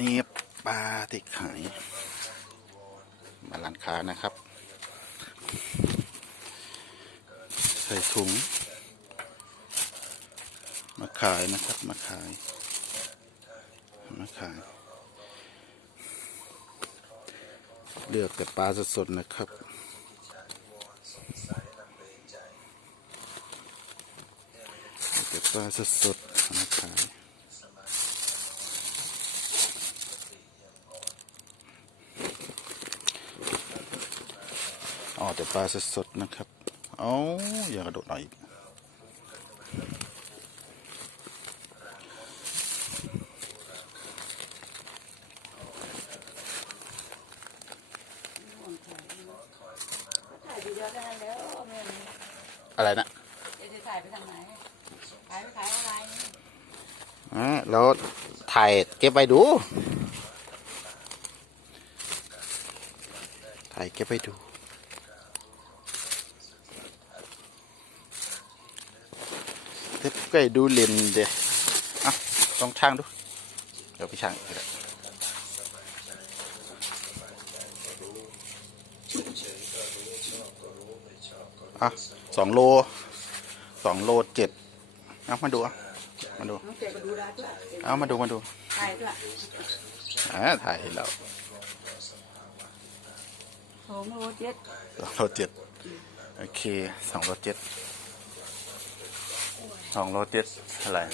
นี่ปลาที่ขายมาร้านค้านะครับ ใส่ถุง มาขายนะครับ มาขาย มาขาย เลือกแต่ปลาสดๆนะครับเก็บปลาสดๆมาขาย อ๋อแต่ปลาสดๆนะครับ เอาอย่ากระโดดหน่อยอีกอะไรนะจะถ่ายไปทางไหนขายไปขายอะไรอ่าแล้วถ่ายเก็บไว้ดู ถ่ายเก็บไว้ดู เก็บไว้ดูเลนเดี๋ยวอะลองช่างดู เดี๋ยวพี่ช่างก็ได้อะสองโลสองโลเจ็ดเอามาดูอะมาดูน้องเจ๊ก็ดูได้ด้วยเอามาดูมาดูถ่ายด้วยอ่าถ่ายให้เราโถงโลเจ็ดสองโลเจ็ดโอเคสองโลเจ็ด สองโลเจ็ดเท่าไหร่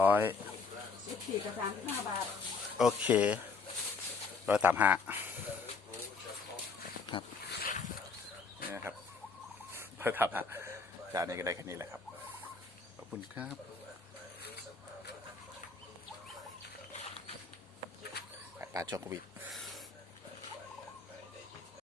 ร้อยสิบสี่กับสามสิบห้าบาท โอเคร้อยสามห้าครับ นี่นะครับร้อยสามห้าจานนี้ก็ได้แค่นี้แหละครับ ขอบคุณครับขายปลาจองโควิด